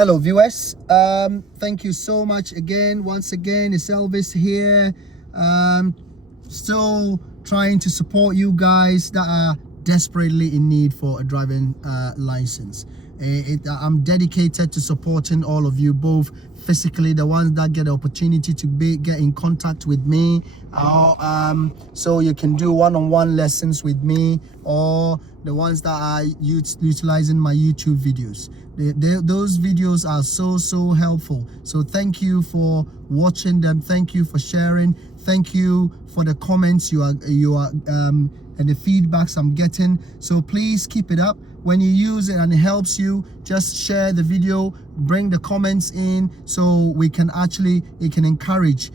Hello viewers, thank you so much again. Once again, it's Elvis here. Still trying to support you guys that are desperately in need for a driving license. I'm dedicated to supporting all of you, both physically, the ones that get the opportunity to get in contact with me, so you can do one-on-one lessons with me, or the ones that are utilizing my YouTube videos. Those videos are so helpful. So thank you for watching them. Thank you for sharing. Thank you for the comments you are and the feedbacks I'm getting. So please keep it up. When you use it and it helps you, just share the video, bring the comments in, so it can encourage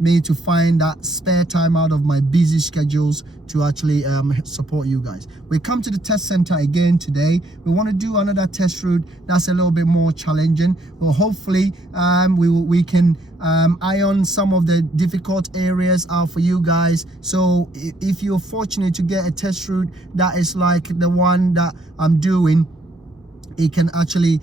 me to find that spare time out of my busy schedules to actually support you guys. We come to the test center again today. We want to do another test route that's a little bit more challenging. Well, hopefully we can iron some of the difficult areas out for you guys. So if you're fortunate to get a test route that is like the one that I'm doing, it can actually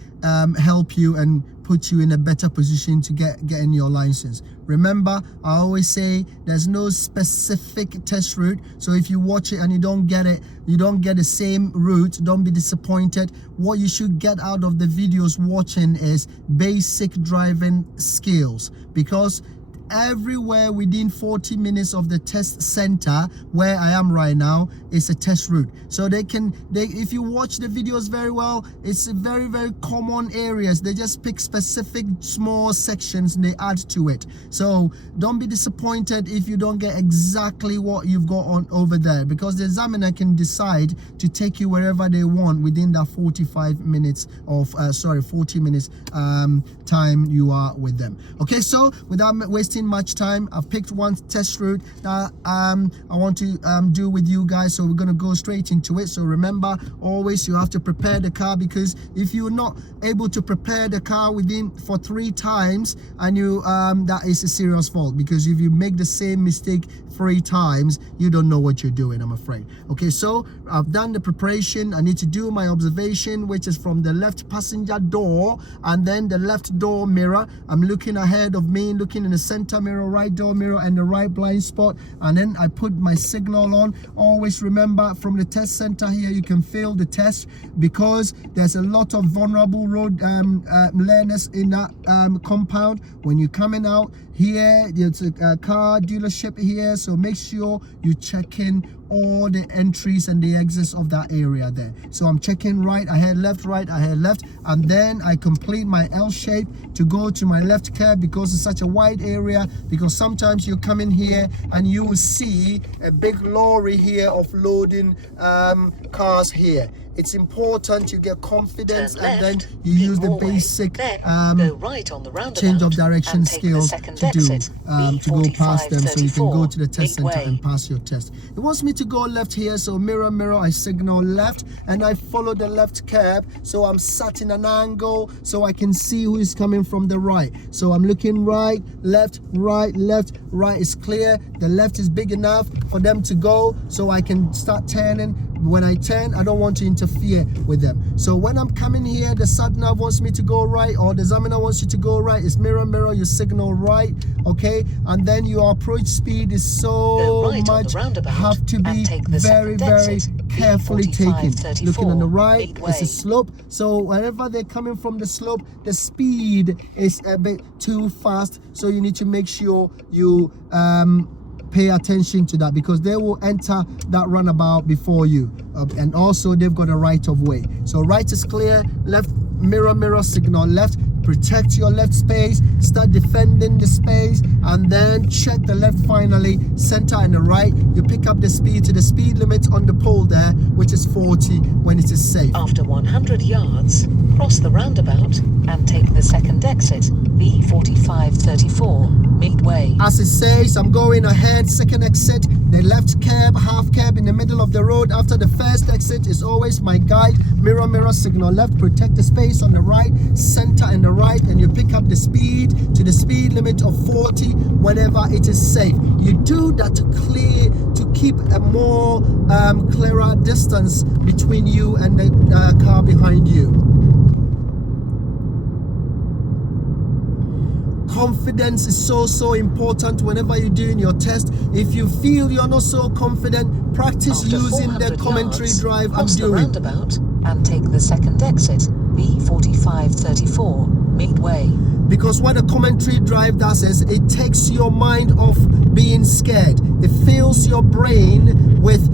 help you and put you in a better position to getting your license. Remember, I always say there's no specific test route. So if you watch it and you don't get it, you don't get the same route, don't be disappointed. What you should get out of the videos watching is basic driving skills, because everywhere within 40 minutes of the test center where I am right now is a test route. So if you watch the videos very well, it's very common areas. They just pick specific small sections and they add to it. So don't be disappointed if you don't get exactly what you've got on over there, because the examiner can decide to take you wherever they want within that 45 minutes of 40 minutes time you are with them. Okay, so without wasting much time, I've picked one test route that I want to do with you guys. So we're going to go straight into it. So remember, always you have to prepare the car, because if you're not able to prepare the car for 3 times, and you that is a serious fault, because if you make the same mistake 3 times, you don't know what you're doing, I'm afraid. Okay, so I've done the preparation. I need to do my observation, which is from the left passenger door and then the left door mirror. I'm looking ahead of me, looking in the center mirror, right door mirror, and the right blind spot, and then I put my signal on. Always remember, from the test center here, you can fail the test because there's a lot of vulnerable road learners in that compound. When you're coming out here, there's a car dealership here, so make sure you check in all the entries and the exits of that area there. So I'm checking right ahead, left, and then I complete my L shape to go to my left curb, because it's such a wide area. Because sometimes you come in here and you will see a big lorry here of loading cars here. It's important you get confidence, and then you use the basic go right on the roundabout, change of direction skills to go past them, so you can go to the test center and pass your test. It wants me to go left here, so mirror, I signal left, and I follow the left curb. So I'm sat in an angle so I can see who is coming from the right. So I'm looking right, left, right is clear. The left is big enough for them to go, so I can start turning. When I turn, I don't want to interfere with them. So when I'm coming here, the sat-nav wants me to go right, or the examiner wants you to go right. It's mirror, you signal right, okay? And then your approach speed is so much, have to be very carefully taken. Looking on the right, it's a slope. So wherever they're coming from the slope, the speed is a bit too fast. So you need to make sure you pay attention to that, because they will enter that runabout before you, and also they've got a right of way. So right is clear, left mirror, signal left, protect your left space, start defending the space, and then check the left finally, center and the right. You pick up the speed to the speed limit on the pole there, which is 40 when it is safe. After 100 yards, cross the roundabout and take the second exit, B4534, midway. As it says, I'm going ahead, second exit, the left curb, half curb in the middle of the road. After the first exit is always my guide, mirror, signal left, protect the space on the right, center and the right, and you pick up the speed to the speed limit of 40 whenever it is safe. You do that to keep a more clearer distance between you and the car behind you. Confidence is so important whenever you're doing your test. If you feel you're not so confident, practice After using the 400 commentary yards, drive I'm cross the doing. roundabout and take the second exit, B4534, midway. Because what a commentary drive does is it takes your mind off being scared. It fills your brain with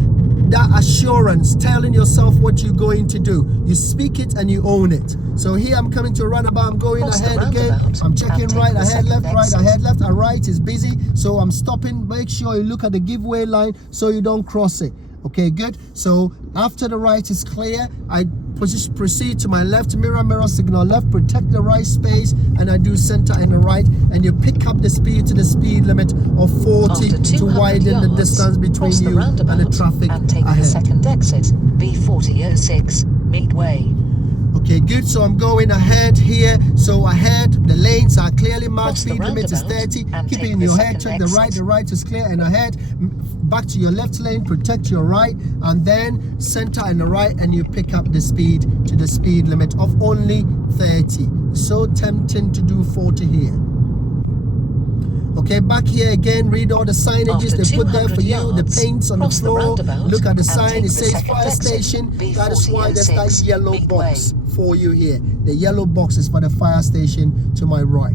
that assurance, telling yourself what you're going to do. You speak it and you own it. So here I'm coming to a roundabout, I'm going Cross ahead again. I'm checking right ahead, left, right, ahead, left, and right is busy. So I'm stopping. Make sure you look at the giveaway line so you don't cross it. Okay, good. So after the right is clear, I proceed to my left, mirror signal left, protect the right space, and I do center and the right, and you pick up the speed to the speed limit of 40 to widen the distance between you and the traffic and take ahead. the second exit, B4006, midway. Okay, good. So I'm going ahead here. So ahead, the lanes are clearly marked. Speed limit is 30. Keep it in your head. Check the right. The right is clear. And ahead, back to your left lane. Protect your right, and then center and the right, and you pick up the speed to the speed limit of only 30. So tempting to do 40 here. Okay, back here again, read all the signages they put there for you, the paints on the floor. Look at the sign, it says fire station. That is why there's that yellow box for you here. The yellow box is for the fire station to my right.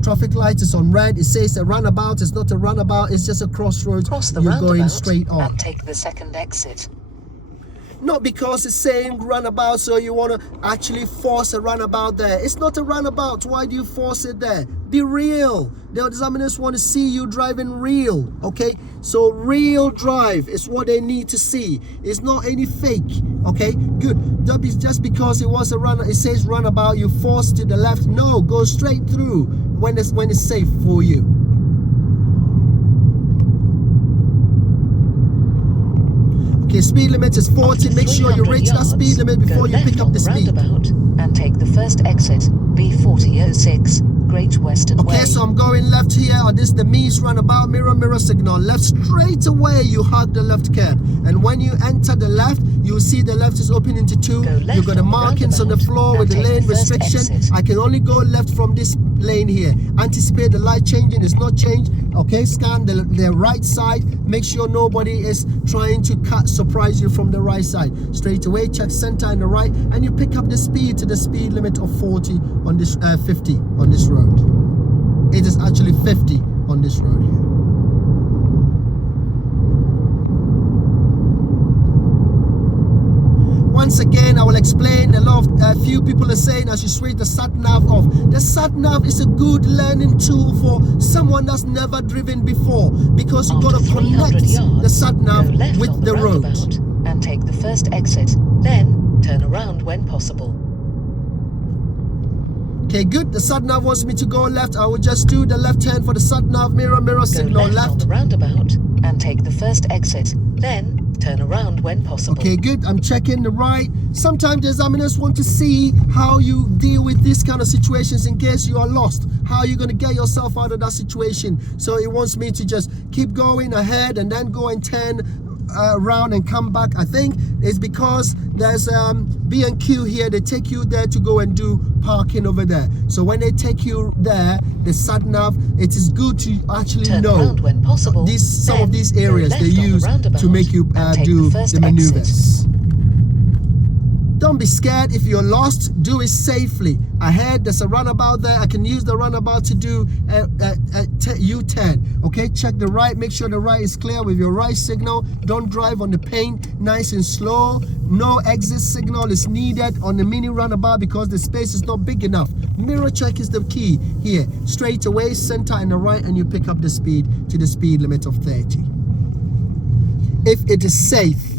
Traffic light is on red. It says a roundabout. It's not a roundabout, it's just a crossroads. You're going straight on. And take the second exit. Not because it's saying runabout, so you want to actually force a runabout there. It's not a runabout. Why do you force it there? Be real. The examiners want to see you driving real. Okay, so real drive is what they need to see. It's not any fake. Okay, good. Don't be just because it was a run. It says runabout. You force to the left. No, go straight through when it's safe for you. Okay, speed limit is 40. Make sure you reach that speed limit before you pick up the speed. And take the first exit, B4006, Great Western Way. Okay, so I'm going left here on this, the Meads roundabout, mirror signal left. Straight away, you hug the left curb. And when you enter the left, you'll see the left is open into two. You've got the markings on the floor with the lane restriction. I can only go left from this lane here. Anticipate the light changing, it's not changed. Okay, scan the right side. Make sure nobody is trying to surprise you from the right side. Straight away, check center and the right, and you pick up the speed to the speed limit of 40 on this 50 on this road. It is actually 50 on this road here. Once again, I will explain. A few people are saying I should switch the sat nav off. The sat nav is a good learning tool for someone that's never driven before, because you've got to connect the sat nav with the road. And take the first exit, then turn around when possible. Okay, good. The sat nav wants me to go left. I will just do the left hand for the sat nav, mirror signal left. On the roundabout and take the first exit, then turn around when possible. Okay, good. I'm checking the right. Sometimes the examiners want to see how you deal with these kind of situations in case you are lost. How you're going to get yourself out of that situation. So it wants me to just keep going ahead and then go and turn around and come back. I think it's because there's B&Q here. They take you there to go and do parking over there. So when they take you there, the sat nav, it is good to actually turn know when possible, some of these areas they use to make you do the maneuvers. Don't be scared. If you're lost, do it safely. Ahead, there's a runabout there. I can use the runabout to do a U-turn. Okay, check the right. Make sure the right is clear with your right signal. Don't drive on the paint. Nice and slow. No exit signal is needed on the mini runabout because the space is not big enough. Mirror check is the key here. Straight away, center and the right, and you pick up the speed to the speed limit of 30. If it is safe,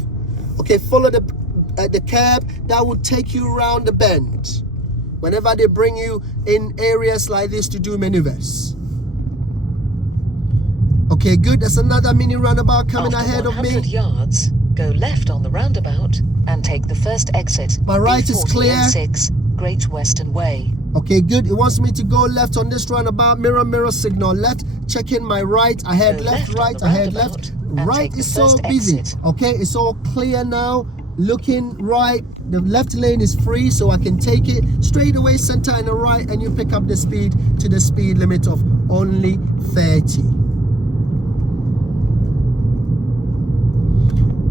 okay, follow the curb that will take you around the bend whenever they bring you in areas like this to do maneuvers. Okay, good. There's another mini roundabout coming ahead of me. 100 yards, go left on the roundabout and take the first exit. My right is clear. Great Western Way. Okay, good. It wants me to go left on this roundabout. Mirror signal left. Checking my right. Ahead, left, right, ahead, left. Right is so busy. Okay, it's all clear now. looking right, the left lane is free, so I can take it straight away, center and the right, and you pick up the speed to the speed limit of only 30.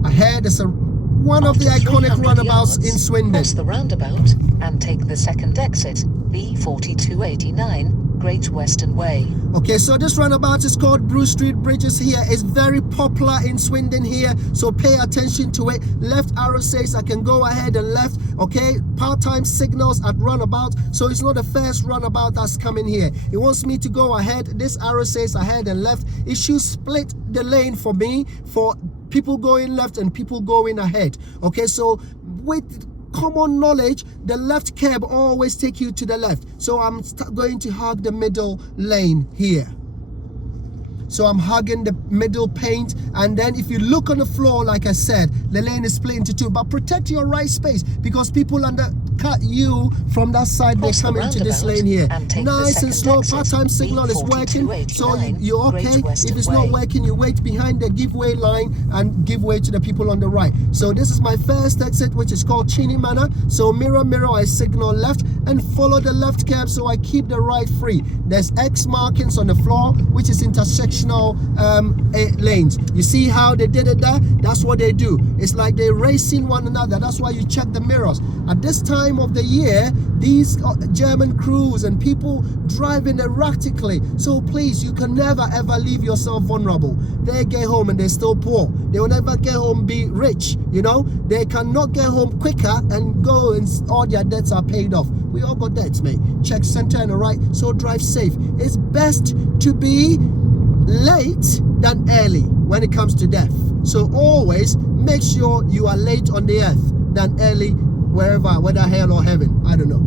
Ahead is one of the iconic roundabouts in Swindon. Cross the roundabout and take the second exit, B4289, Great Western Way. Okay, so this roundabout is called Bruce Street Bridges here. It's very popular in Swindon here, so pay attention to it. Left arrow says I can go ahead and left. Okay, part-time signals at roundabout, so it's not the first roundabout that's coming here. It wants me to go ahead. This arrow says ahead and left. It should split the lane for me, for people going left and people going ahead. Okay, so with common knowledge, the left curb always take you to the left, so I'm going to hug the middle lane here. So I'm hugging the middle paint, and then if you look on the floor, like I said, the lane is split into two, but protect your right space because people undercut you from that side. They come into this lane here. Nice and slow. Part-time signal is working, so you're okay. If it's not working, you wait behind the giveaway line and give way to the people on the right. So this is my first exit, which is called Chinny Manor. So mirror, I signal left and follow the left curb, so I keep the right free. There's X markings on the floor, which is intersectional lanes. You see how they did it there? That's what they do. It's like they're racing one another. That's why you check the mirrors. At this time of the year, these German crews and people driving erratically. So please, you can never ever leave yourself vulnerable. They get home and they're still poor. They will never get home be rich. You know, they cannot get home quicker and go and all their debts are paid off. We all got debts, mate. Check center and the right, so drive safe. It's best to be late than early when it comes to death. So always make sure you are late on the earth than early wherever, whether hell or heaven. I don't know.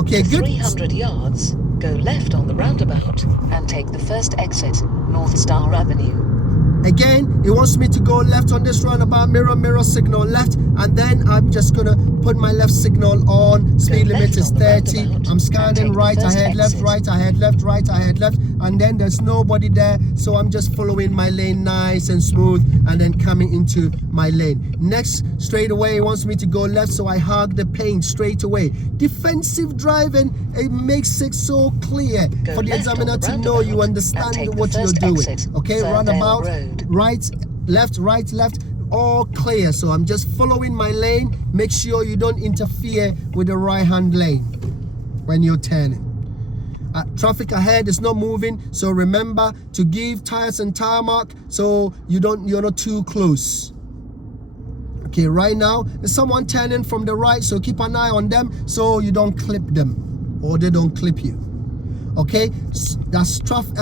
Okay, good. 300 yards, go left on the roundabout and take the first exit, North Star Avenue. Again, it wants me to go left on this roundabout, mirror signal left, and then I'm just gonna put my left signal on. Speed limit is 30. I'm scanning right ahead, left, right ahead, left, right ahead, left, and then there's nobody there, so I'm just following my lane nice and smooth and then coming into my lane. Next, straight away, it wants me to go left, so I hug the paint straight away. Defensive driving, it makes it so clear for the examiner to know you understand what you're doing. Okay, roundabout, right, left, all clear. So I'm just following my lane. Make sure you don't interfere with the right hand lane when you're turning. Traffic ahead is not moving, so remember to give tires and tarmac so you're not too close. Okay, right now there's someone turning from the right, so keep an eye on them so you don't clip them or they don't clip you. Okay, that's traffic.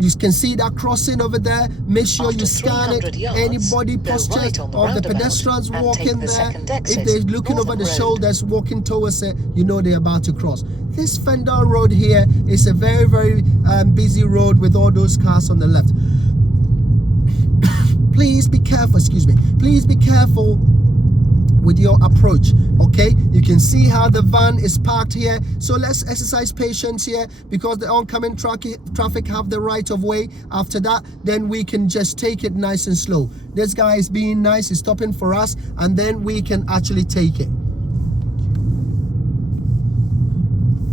You can see that crossing over there. Make sure you scan it. Anybody posture of the pedestrians walking there, if they're looking over the shoulders, walking towards it, you know they're about to cross. This Fender road here is a very, very busy road with all those cars on the left. Please be careful, please be careful with your approach. Okay, you can see how the van is parked here, so let's exercise patience here because the oncoming traffic have the right of way. After that, then we can just take it nice and slow. This guy is being nice, he's stopping for us, and then we can actually take it.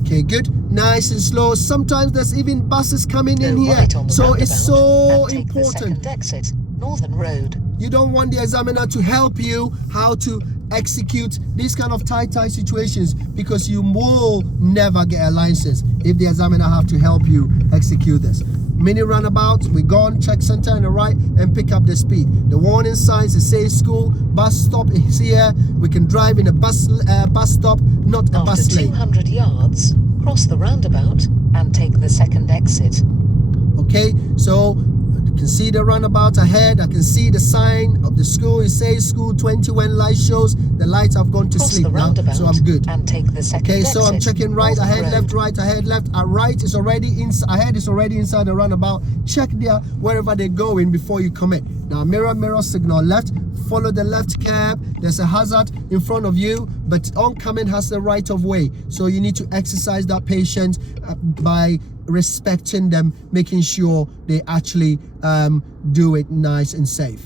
Okay, good, nice and slow. Sometimes there's even buses coming in here, so it's so important. Exit, Northern Road. You don't want the examiner to help you how to execute these kind of tight situations because you will never get a license if the examiner have to help you execute this. Mini roundabout, we go on, check center on the right and pick up the speed. The warning signs, it says school, bus stop is here. We can drive in a bus stop, not a bus lane. After 200 yards, cross the roundabout and take the second exit. Okay, so you can see the roundabout ahead. I can see the sign of the school. It says school 20 when light shows. The lights have gone to sleep now, so I'm good. And take the second okay, so I'm exit, checking right ahead, left, right ahead, left. Right is already ahead is already inside the roundabout. Check there wherever they're going before you commit. Now mirror signal left. Follow the left curb. There's a hazard in front of you, but oncoming has the right of way. So you need to exercise that patience by respecting them, making sure they actually do it nice and safe.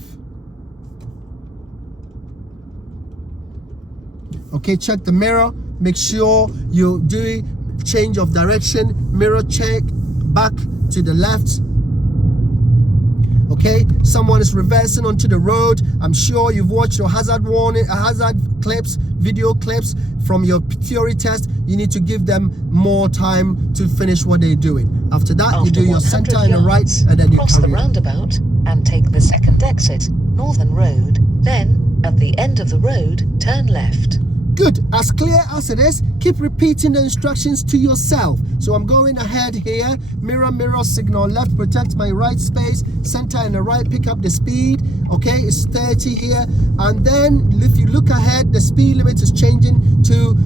Okay, check the mirror, make sure you do change of direction, mirror check, back to the left. Okay, someone is reversing onto the road. I'm sure you've watched your hazard warning, hazard clips, video clips from your theory test. You need to give them more time to finish what they're doing. After that, you do your center and the right, and then you cross the roundabout and take the second exit, Northern Road. Then, at the end of the road, turn left. Good. As clear as it is, keep repeating the instructions to yourself. So I'm going ahead here. Mirror, mirror, signal left, protect my right space. Center and the right, pick up the speed. Okay, it's 30 here. And then if you look ahead, the speed limit is changing to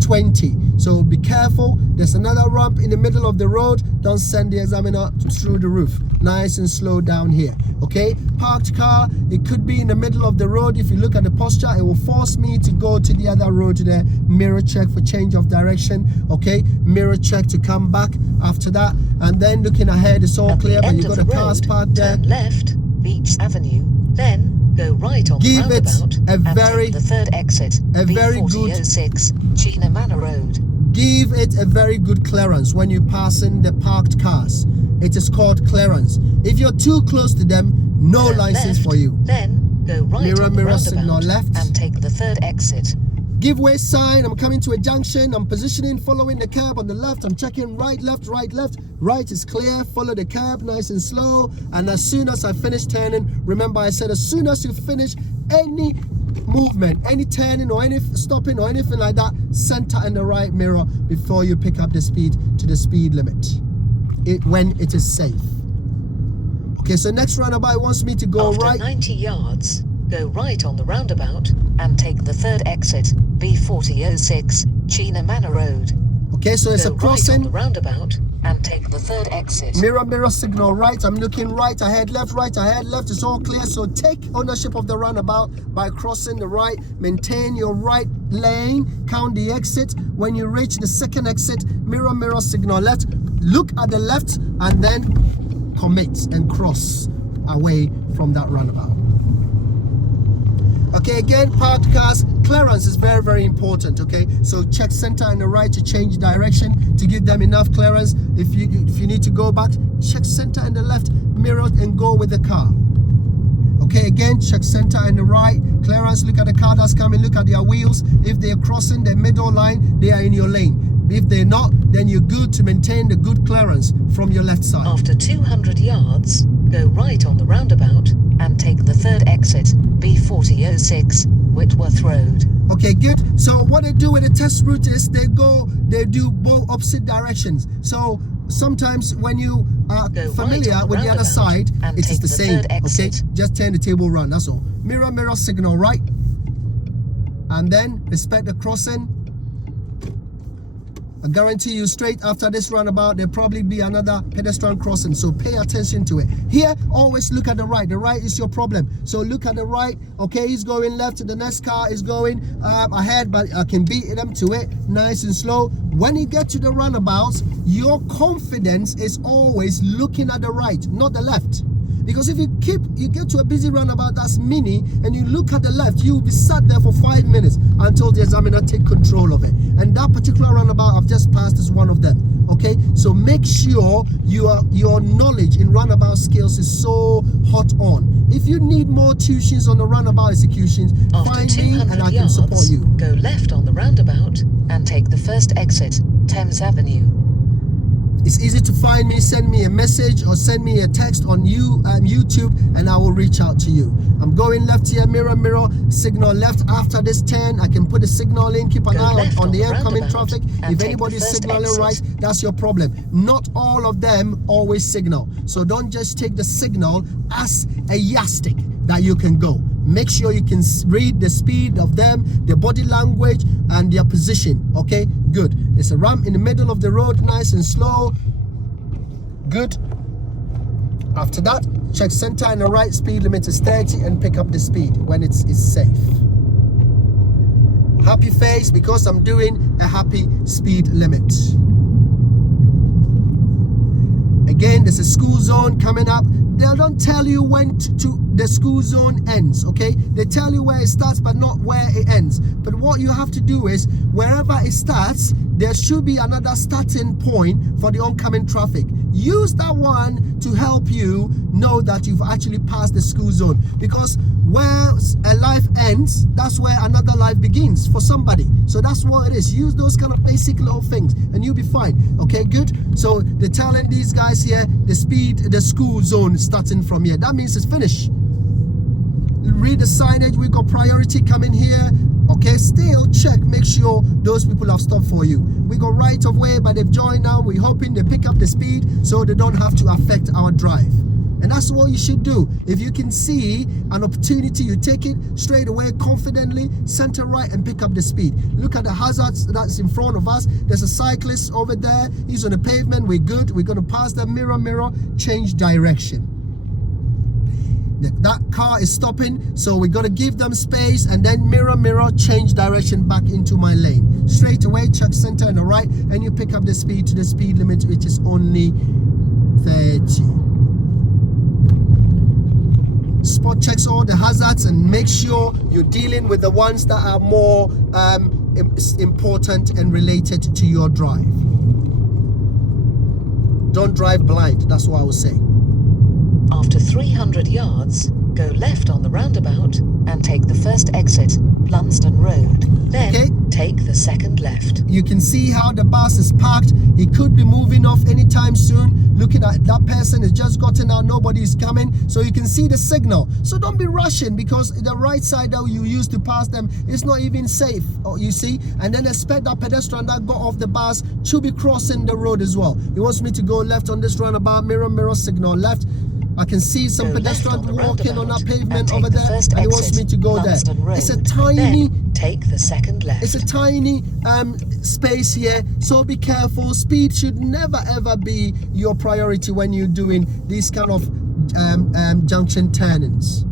20. So be careful. There's another ramp in the middle of the road. Don't send the examiner through the roof. Nice and slow down here. Okay, parked car, it could be in the middle of the road. If you look at the posture, it will force me to go to the other road there. Mirror check for change of direction. Okay, mirror check to come back after that. And then looking ahead, it's all clear, but you've got the cars parked there. Turn left, Beach Avenue, then go right on the roundabout and take the third exit, B4006, China Manor Road. Give it a very good clearance when you pass in the parked cars. It is called clearance. If you're too close to them, no license for you. Then go right mirror, on the mirror, signal left and take the third exit. Give way sign. I'm coming to a junction. I'm positioning, following the curb on the left. I'm checking right, left, right, left. Right is clear. Follow the curb nice and slow. And as soon as I finish turning, remember I said as soon as you finish any movement, any turning or any stopping or anything like that, center and the right mirror before you pick up the speed to the speed limit when it is safe. Okay, so next roundabout wants me to go right. 90 yards, go right on the roundabout and take the third exit, B4006, China Manor Road. Okay, so it's a crossing. Right on the roundabout and take the third exit. Mirror, mirror, signal right. I'm looking right ahead, left, right ahead, left. It's all clear. So take ownership of the roundabout by crossing the right. Maintain your right lane. Count the exit. When you reach the second exit, mirror, mirror, signal left. Look at the left and then commit and cross away from that roundabout. Okay, again, parked cars, clearance is very, very important. Okay, so check center and the right to change direction to give them enough clearance. If you need to go back, check center and the left, mirror and go with the car. Okay, again, check center and the right, clearance, look at the car that's coming, look at their wheels. If they're crossing the middle line, they are in your lane. If they're not, then you're good to maintain the good clearance from your left side. After 200 yards, go right on the roundabout and take the third exit, B4006, Whitworth Road. Okay, good. So what they do with the test route is they do both opposite directions. So sometimes when you are familiar with the other side, it is the same. Okay, just turn the table around, that's all. Mirror, mirror, signal right. And then respect the crossing. I guarantee you straight after this roundabout, there'll probably be another pedestrian crossing. So pay attention to it. Here, always look at the right. The right is your problem. So look at the right. Okay, he's going left. The next car is going ahead, but I can beat them to it nice and slow. When you get to the roundabouts, your confidence is always looking at the right, not the left. Because if you get to a busy roundabout that's mini and you look at the left, you will be sat there for 5 minutes until the examiner take control of it. And that particular roundabout I've just passed is one of them. Okay, so make sure your knowledge in roundabout skills is so hot on. If you need more tuitions on the roundabout executions, find me and I can support you. Go left on the roundabout and take the first exit, Thames Avenue. It's easy to find me. Send me a message or send me a text on YouTube and I will reach out to you. I'm going left here, mirror, mirror, signal left. After this turn, I can put a signal in. Keep an eye on the oncoming traffic. If anybody's signaling right, that's your problem. Not all of them always signal. So don't just take the signal as a yardstick that you can go. Make sure you can read the speed of them, their body language, and their position. Okay, good. There's a ramp in the middle of the road, nice and slow. Good. After that, check center and the right, speed limit is 30 and pick up the speed when it's safe. Happy face because I'm doing a happy speed limit. Again, there's a school zone coming up. They don't tell you when to the school zone ends, okay? They tell you where it starts, but not where it ends. But what you have to do is, wherever it starts, there should be another starting point for the oncoming traffic. Use that one to help you know that you've actually passed the school zone. Because where a life ends, that's where another life begins for somebody. So that's what it is. Use those kind of basic little things and you'll be fine. Okay, good. So they're telling these guys here the school zone is starting from here. That means it's finished. Read the signage. We got priority coming here. Okay, still check, make sure those people have stopped for you. We got right of way, but they've joined now. We're hoping they pick up the speed so they don't have to affect our drive. And that's what you should do. If you can see an opportunity, you take it straight away, confidently, center right and pick up the speed. Look at the hazards that's in front of us. There's a cyclist over there. He's on the pavement. We're good. We're going to pass the mirror, change direction. That car is stopping, so we got to give them space and then mirror, change direction back into my lane. Straight away, check center and the right, and you pick up the speed to the speed limit, which is only 30. Spot checks all the hazards and make sure you're dealing with the ones that are more important and related to your drive. Don't drive blind, that's what I was saying. After 300 yards, go left on the roundabout and take the first exit, Lunsden Road. Then take the second left. You can see how the bus is parked. It could be moving off anytime soon. Looking at that person has just gotten out, nobody is coming. So you can see the signal. So don't be rushing, because the right side that you use to pass them is not even safe, you see. And then expect that pedestrian that got off the bus should be crossing the road as well. He wants me to go left on this roundabout, mirror signal left. I can see some pedestrians walking on that pavement over there, and he wants me to go there. It's a tiny, take the second left. It's a tiny space here, so be careful. Speed should never ever be your priority when you're doing these kind of junction turnings.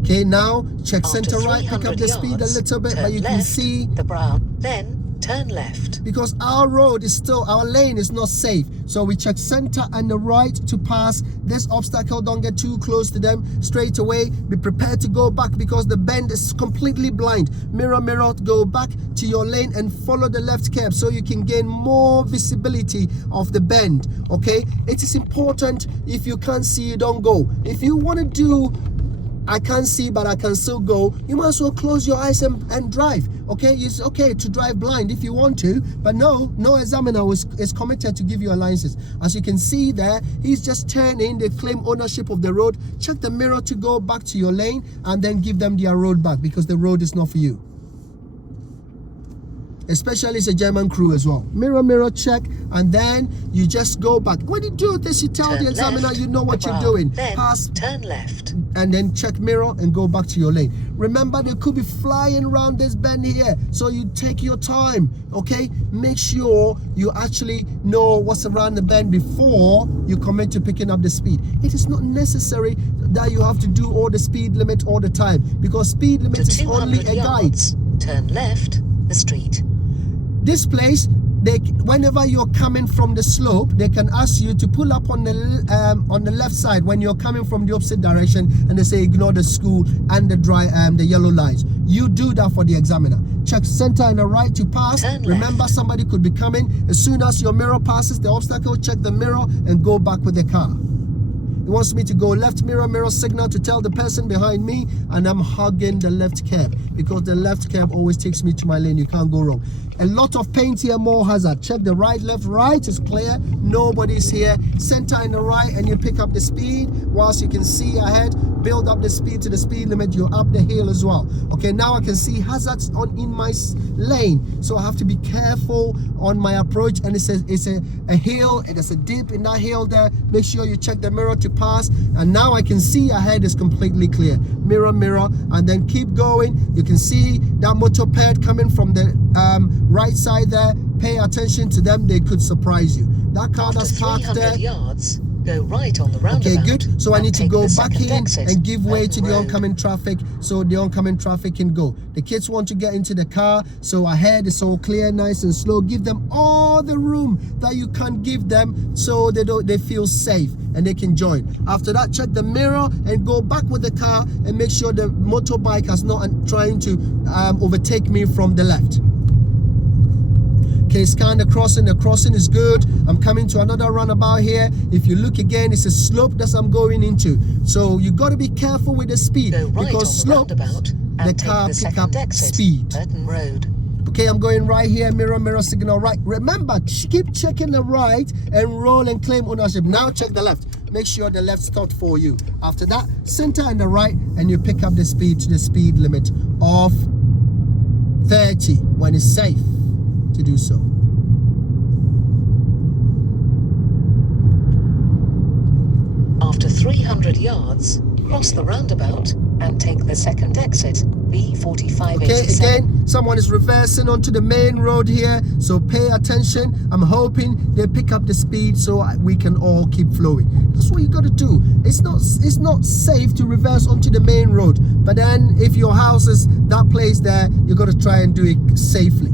Okay, now check center right, pick up the speed a little bit, but you can see the brown, then turn left. Because our road is still, our lane is not safe. So we check center and the right to pass this obstacle. Don't get too close to them. Straight away, be prepared to go back because the bend is completely blind. Mirror, go back to your lane and follow the left curb so you can gain more visibility of the bend. Okay, it is important. If you can't see, you don't go. If you want to do I can't see but I can still go, you might as well close your eyes and drive. Okay, it's okay to drive blind if you want to, but no examiner is committed to give you a license. As you can see there, he's just turning. They claim ownership of the road. Check the mirror to go back to your lane and then give them their road back, because the road is not for you. Especially it's a German crew as well. Mirror check, and then you just go back. When you do this, you tell the examiner you know what you're doing. Pass, turn left, and then check mirror and go back to your lane. Remember, they could be flying around this bend here, so you take your time. Okay, make sure you actually know what's around the bend before you commit to picking up the speed. It is not necessary that you have to do all the speed limit all the time, because speed limit is only a guide. Turn left, the street. This place, whenever you're coming from the slope, they can ask you to pull up on the left side when you're coming from the opposite direction, and they say ignore the school and the yellow lines. You do that for the examiner. Check center and the right to pass. Remember, somebody could be coming. As soon as your mirror passes the obstacle, check the mirror and go back with the car. He wants me to go left, mirror signal to tell the person behind me, and I'm hugging the left curb, because the left curb always takes me to my lane. You can't go wrong. A lot of paint here, more hazard. Check the right, left, right is clear. Nobody's here. Center and the right, and you pick up the speed whilst you can see ahead. Build up the speed to the speed limit. You're up the hill as well. Okay, now I can see hazards in my lane, so I have to be careful on my approach. And it's a hill, and there's a dip in that hill there. Make sure you check the mirror to pass, and now I can see ahead is completely clear. Mirror, and then keep going. You can see that moped coming from the right side there. Pay attention to them, they could surprise you. That car that's parked there, Go right on the roundabout. Okay, good. So I need to go back in exit, and give way to the road. oncoming traffic so the oncoming traffic can go. The kids want to get into the car, so ahead is all clear, nice and slow. Give them all the room that you can give them so they feel safe and they can join. After that, check the mirror and go back with the car and make sure the motorbike has not trying to overtake me from the left. Okay, scan the crossing is good. I'm coming to another roundabout here. If you look again, it's a slope that I'm going into, so you got to be careful with the speed. Go right because on the slope roundabout and the take car the pick up second exit, speed. Burton Road. Okay, I'm going right here, mirror signal right. Remember, keep checking the right and roll and claim ownership. Now check the left. Make sure the left stopped for you. After that, center and the right, and you pick up the speed to the speed limit of 30 when it's safe to do so. After 300 yards, cross the roundabout and take the second exit, B4587. Okay, again, someone is reversing onto the main road here, so pay attention. I'm hoping they pick up the speed so we can all keep flowing. That's what you got to do. It's not safe to reverse onto the main road, but then if your house is that place there, you got to try and do it safely.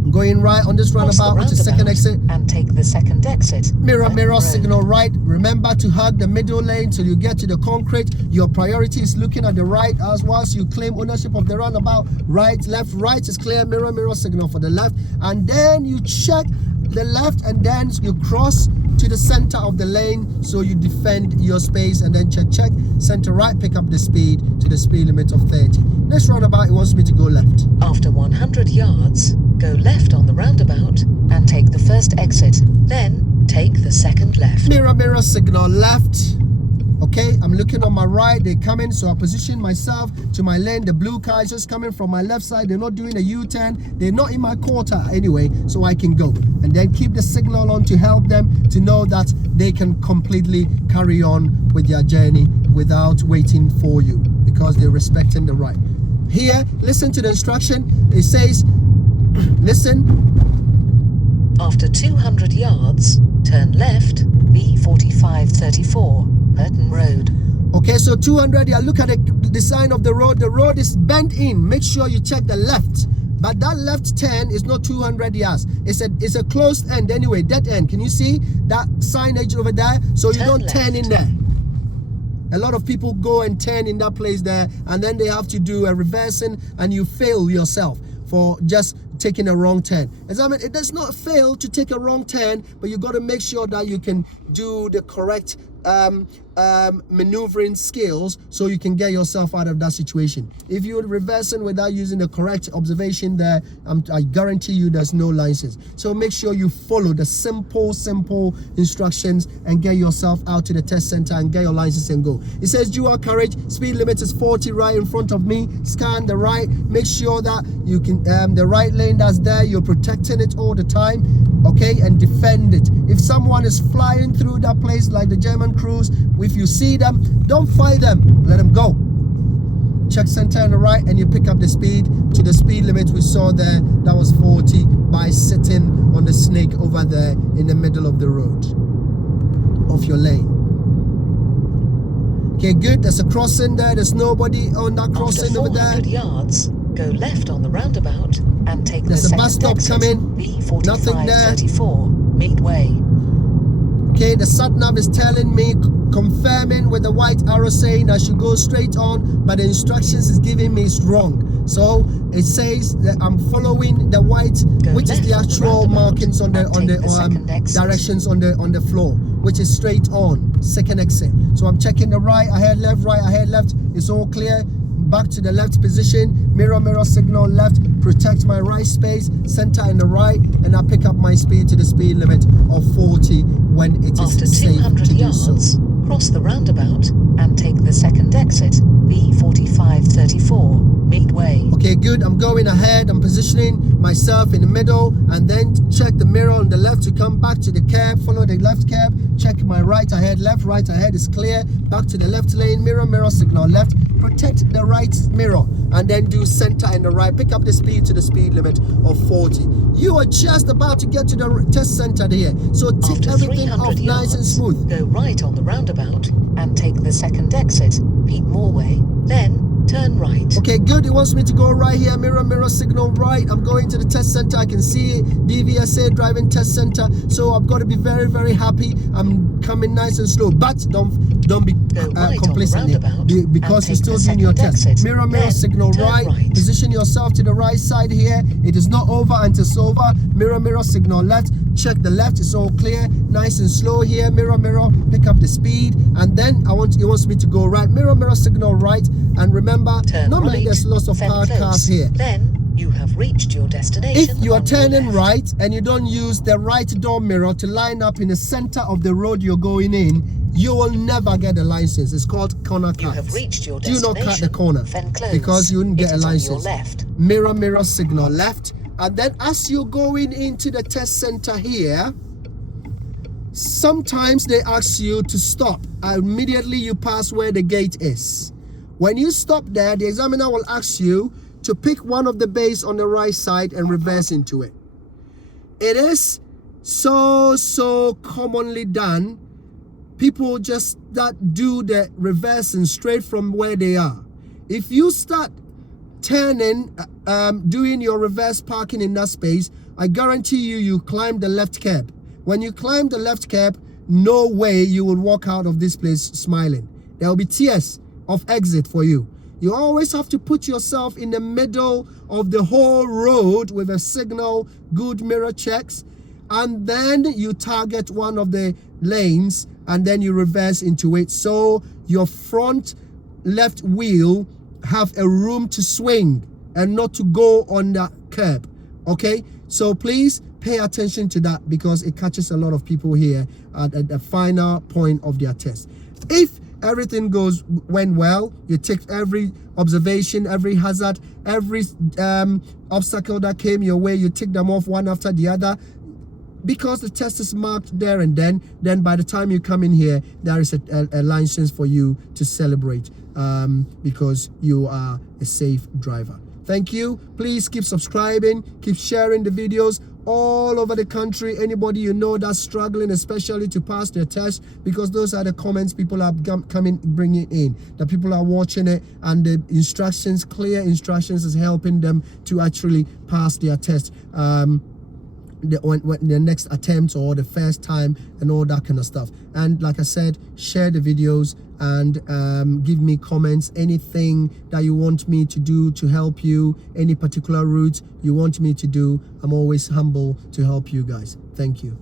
I'm going right on this roundabout, which is second exit. And take the second exit. Mirror signal right. Remember to hug the middle lane till you get to the concrete. Your priority is looking at the right as whilst you claim ownership of the roundabout. Right, left, right is clear. Mirror signal for the left. And then you check the left and then you cross to the center of the lane so you defend your space, and then check center right, pick up the speed to the speed limit of 30. Next roundabout, it wants me to go left. After 100 yards, go left on the roundabout and take the first exit, then take the second left. Mirror signal left. Okay, I'm looking on my right, they come in, so I position myself to my lane. The blue car is just coming from my left side. They're not doing a U-turn. They're not in my quarter anyway, so I can go. And then keep the signal on to help them to know that they can completely carry on with their journey without waiting for you because they're respecting the right. Here, listen to the instruction. It says, listen. After 200 yards, turn left, B4534. Burton Road. Okay, so 200, yeah, look at the sign of the road. The road is bent in. Make sure you check the left. But that left turn is not 200 yards. It's a closed end anyway, dead end. Can you see that signage over there? So you don't turn in there. A lot of people go and turn in that place there, and then they have to do a reversing, and you fail yourself for just taking a wrong turn. It does not fail to take a wrong turn, but you got to make sure that you can do the correct maneuvering skills so you can get yourself out of that situation. If you're reversing without using the correct observation there, I guarantee you there's no license. So make sure you follow the simple instructions and get yourself out to the test center and get your license and go. It says dual carriage, speed limit is 40 right in front of me. Scan the right, make sure that you can the right lane that's there, you're protecting it all the time, okay, and defend it. If someone is flying through that place like the German crews, if you see them, don't fight them, let them go. Check center on the right and you pick up the speed to the speed limit we saw there. That was 40 by sitting on the snake over there in the middle of the road of your lane. Okay, good. There's a crossing there. There's nobody on that crossing over there. After 400 yards, go left on the roundabout and take There's the a bus second stop exit, coming. B4534, Nothing there. Midway. Okay, the sat-nav is telling me, confirming with the white arrow saying I should go straight on, but the instructions is giving me it's wrong. So it says that I'm following the white, which is the actual markings on the directions on the floor, which is straight on, second exit. So I'm checking the right ahead, left. It's all clear. Back to the left position, mirror signal left, protect my right space, center in the right, and I pick up my speed to the speed limit of 40 when it After is safe 200 to do yards, so. cross the roundabout and take the second exit, B4534, Midway. Okay, good. I'm going ahead. I'm positioning myself in the middle, and then check the mirror on the left to come back to the curb. Follow the left curb. Check my right ahead, right ahead is clear. Back to the left lane. Mirror signal left. protect the right mirror, and then do center and the right. Pick up the speed to the speed limit of 40. You are just about to get to the test center here, so take After everything off 300 nice and yards, smooth. go right on the roundabout and take the second exit, Pete Moore Way, then turn right. Okay, good. It wants me to go right here. Mirror signal right. I'm going to the test center. I can see DVSA driving test center. So I've got to be very, very happy. I'm coming nice and slow, but don't be right complacent here, because you're still doing your test. Exit, Mirror signal right. Position yourself to the right side here. It is not over until it's over. Mirror signal left. Check the left. It's all clear. Nice and slow here. Mirror. Pick up the speed, and then it wants me to go right. Mirror signal right. And remember, turn normally right, there's lots of parked cars here. Then you have reached your destination. If you are turning right and you don't use the right door mirror to line up in the center of the road you're going in, you will never get a license. It's called corner cuts. You have reached your Do destination. not cut the corner because you wouldn't get a license. Left. Mirror signal left. And then as you're going into the test center here, sometimes they ask you to stop. Immediately you pass where the gate is. When you stop there, the examiner will ask you to pick one of the bays on the right side and reverse into it. It is so commonly done. People just that do the reversing straight from where they are. If you start turning, doing your reverse parking in that space, I guarantee you climb the left curb. When you climb the left curb, no way you will walk out of this place smiling. There will be tears of exit for you. You always have to put yourself in the middle of the whole road with a signal, good mirror checks, and then you target one of the lanes and then you reverse into it, so your front left wheel have a room to swing and not to go on the curb. Okay, so please pay attention to that, because it catches a lot of people here at the final point of their test. If everything went well, you take every observation, every hazard, every obstacle that came your way, you tick them off one after the other, because the test is marked there and then by the time you come in here, there is a license for you to celebrate, because you are a safe driver. Thank you. Please keep subscribing, keep sharing the videos all over the country. Anybody you know that's struggling, especially to pass their test, because those are the comments people are bringing in, that people are watching it, and the instructions, clear instructions, is helping them to actually pass their test, the next attempt or the first time, and all that kind of stuff. And like I said, share the videos and give me comments, anything that you want me to do to help you, any particular route you want me to do. I'm always humble to help you guys. Thank you.